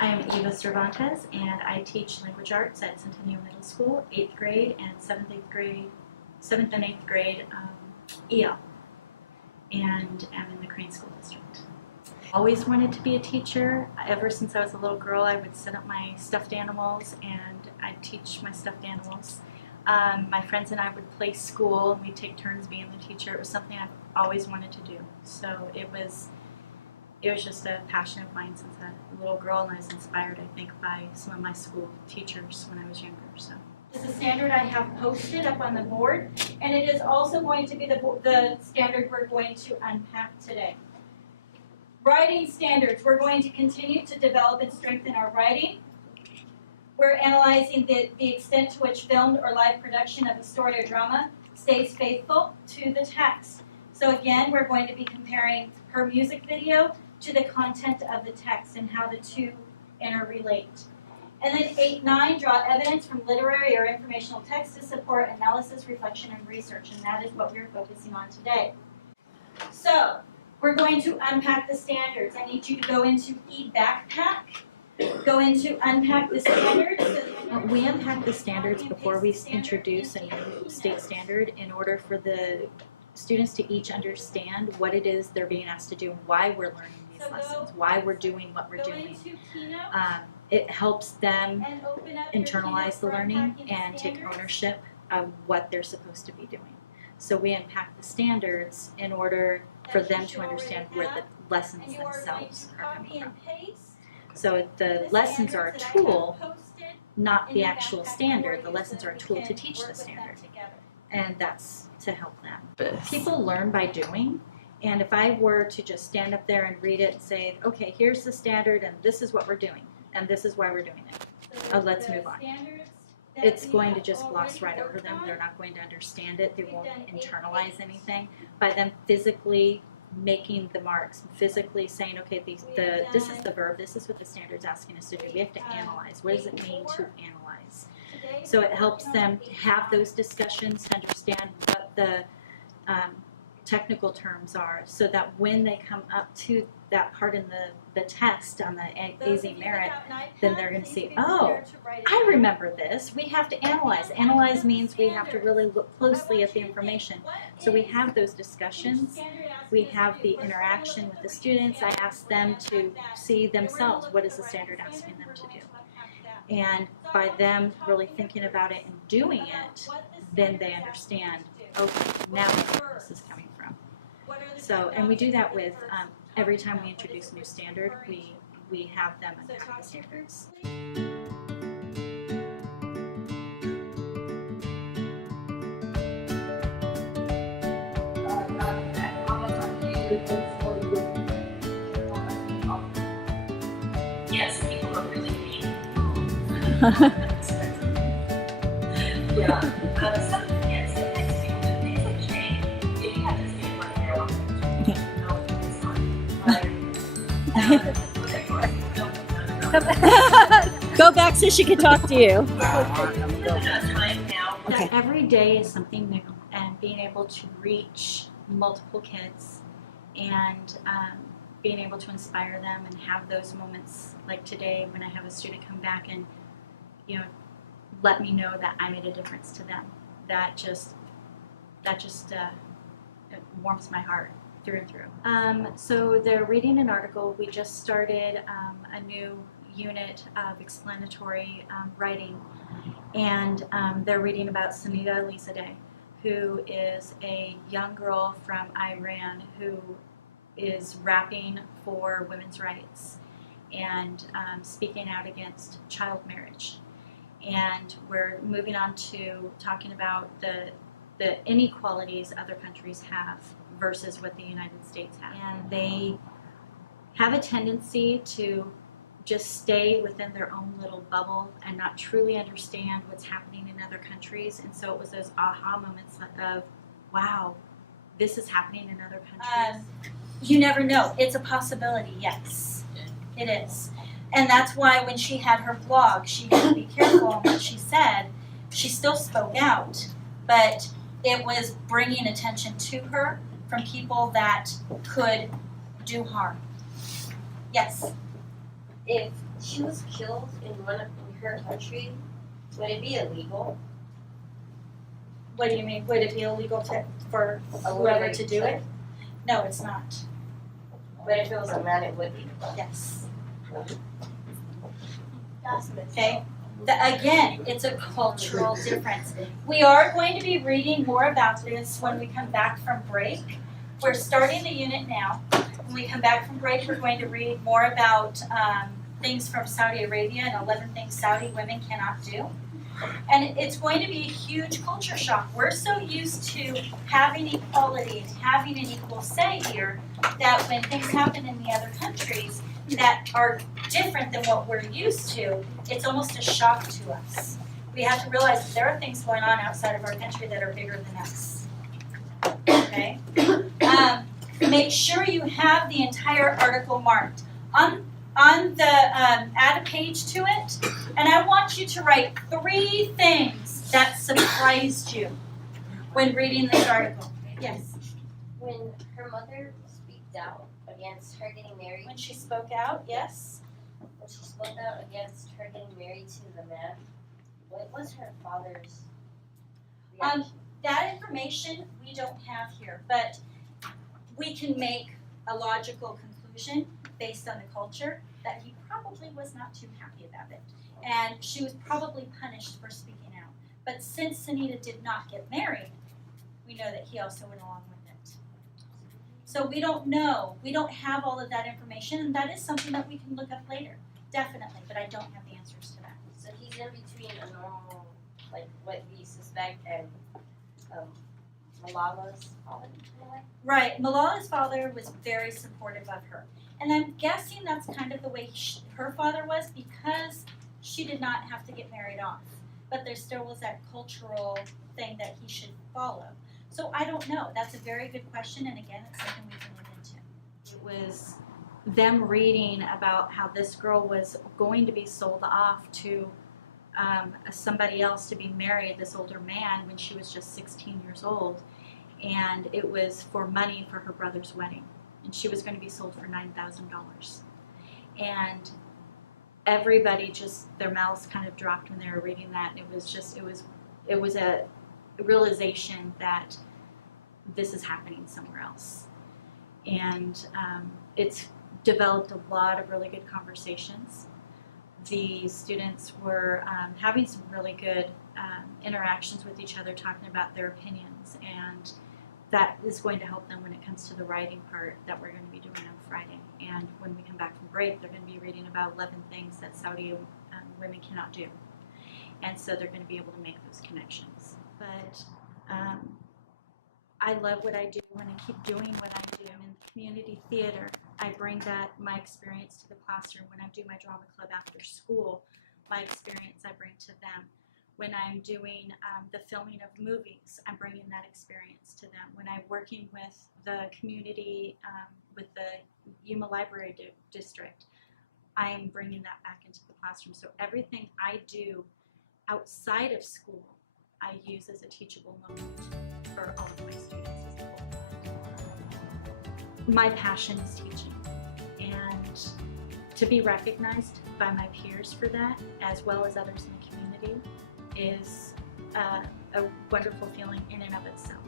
I am Eva Cervantes, and I teach language arts at Centennial Middle School, 8th grade and 7th and 8th grade EL, and am in the Crane School District. Always wanted to be a teacher. Ever since I was a little girl, I would set up my stuffed animals and I'd teach my stuffed animals. My friends and I would play school, and we'd take turns being the teacher. It was something I've always wanted to do. So it was just a passion of mine since a little girl, and I was inspired, I think, by some of my school teachers when I was younger. So this is a standard I have posted up on the board, and it is also going to be the standard we're going to unpack today. Writing standards. We're going to continue to develop and strengthen our writing. We're analyzing the extent to which filmed or live production of a story or drama stays faithful to the text. So again, we're going to be comparing her music video to the content of the text and how the two interrelate. And then 8-9, draw evidence from literary or informational text to support analysis, reflection, and research. And that is what we're focusing on today. So we're going to unpack the standards. I need you to go into e-backpack. Go into unpack the standards. We unpack the standards before we introduce a new state standard in order for the students to each understand what it is they're being asked to do and why we're learning these lessons, why we're doing what we're doing. It helps them internalize the learning and take ownership of what they're supposed to be doing. So we unpack the standards in order for them to understand where the lessons themselves are coming from. So the lessons are a tool, not the actual standard. The lessons are a tool to teach the standard, and that's to help them. People learn by doing, and if I were to just stand up there and read it and say, okay, here's the standard, and this is what we're doing, and this is why we're doing it, let's move on. It's going to just gloss right over them. They're not going to understand it. They won't internalize anything. By them physically making the marks, physically saying, okay, this is the verb, this is what the standard's asking us to do. We have to analyze. What does it mean to analyze? So it helps them have those discussions, to understand what the technical terms are, so that when they come up to that part in the test on the AZ merit, then they're going to see, oh, I remember this. We have to analyze. Analyze means we have to really look closely at the information. So we have those discussions. We have the interaction with the students. I ask them to see themselves, what is the standard asking them to do? And by them really thinking about it and doing it, then they understand, okay, now where this is coming from. So, and we do that with every time we introduce a new standard, we have them unpack the standards. Yes, people are really mean. Yeah. Some kids, the next thing that they say, Jane, you have to stand right there. No, it's not. Go back so she can talk to you. Okay. Every day is something new, and being able to reach multiple kids and being able to inspire them and have those moments like today when I have a student come back and, you know, let me know that I made a difference to them. That just it warms my heart through and through. So they're reading an article. We just started a new unit of explanatory writing, and they're reading about Sunita Alizadeh, who is a young girl from Iran who is rapping for women's rights and speaking out against child marriage. And we're moving on to talking about the inequalities other countries have versus what the United States have. And they have a tendency to just stay within their own little bubble and not truly understand what's happening in other countries. And so it was those aha moments of, wow, this is happening in other countries. You never know. It's a possibility, yes. It is. And that's why when she had her blog, she had to be careful on what she said. She still spoke out, but it was bringing attention to her from people that could do harm. Yes. If she was killed in her country, would it be illegal? What do you mean? Would it be illegal for whoever to do it? No, it's not. But if it was a man, it would be. Yes. Okay. Again, it's a cultural difference. We are going to be reading more about this when we come back from break. We're starting the unit now. When we come back from break, we're going to read more about things from Saudi Arabia and 11 things Saudi women cannot do. And it's going to be a huge culture shock. We're so used to having equality and having an equal say here that when things happen in the other countries that are different than what we're used to, it's almost a shock to us. We have to realize that there are things going on outside of our country that are bigger than us. Okay? Make sure you have the entire article marked. On the, add a page to it, and I want you to write 3 things that surprised you when reading this article. Yes? When her mother speaked out against her getting married, When she spoke out, yes? when she spoke out against her getting married to the man, what was her father's reaction? That information we don't have here, but we can make a logical conclusion based on the culture that he probably was not too happy about it. And she was probably punished for speaking out. But since Sunita did not get married, we know that he also went along with it. So we don't know. We don't have all of that information, and that is something that we can look up later. Definitely, but I don't have the answers to that. So he's in between a normal, like what we suspect, and Malala's father, in a way? Right. Malala's father was very supportive of her. And I'm guessing that's kind of the way her father was because she did not have to get married off. But there still was that cultural thing that he should follow. So I don't know. That's a very good question, and again, it's something we can look into. It was them reading about how this girl was going to be sold off to somebody else to be married, this older man, when she was just 16 years old. And it was for money for her brother's wedding. And she was going to be sold for $9,000. And everybody just, their mouths kind of dropped when they were reading that. It was a realization that this is happening somewhere else. And it's developed a lot of really good conversations. The students were having some really good interactions with each other, talking about their opinions, and that is going to help them when it comes to the writing part that we're going to be doing on Friday. And when we come back from break, they're going to be reading about 11 things that Saudi women cannot do. And so they're going to be able to make those connections. But I love what I do and I keep doing what I do. In the community theater, I bring that, my experience, to the classroom. When I do my drama club after school, my experience I bring to them. When I'm doing the filming of movies, I'm bringing that experience to them. When I'm working with the community, with the Yuma Library District, I'm bringing that back into the classroom. So everything I do outside of school, I use as a teachable moment for all of my students as a whole. My passion is teaching, and to be recognized by my peers for that, as well as others in the community, is a wonderful feeling in and of itself.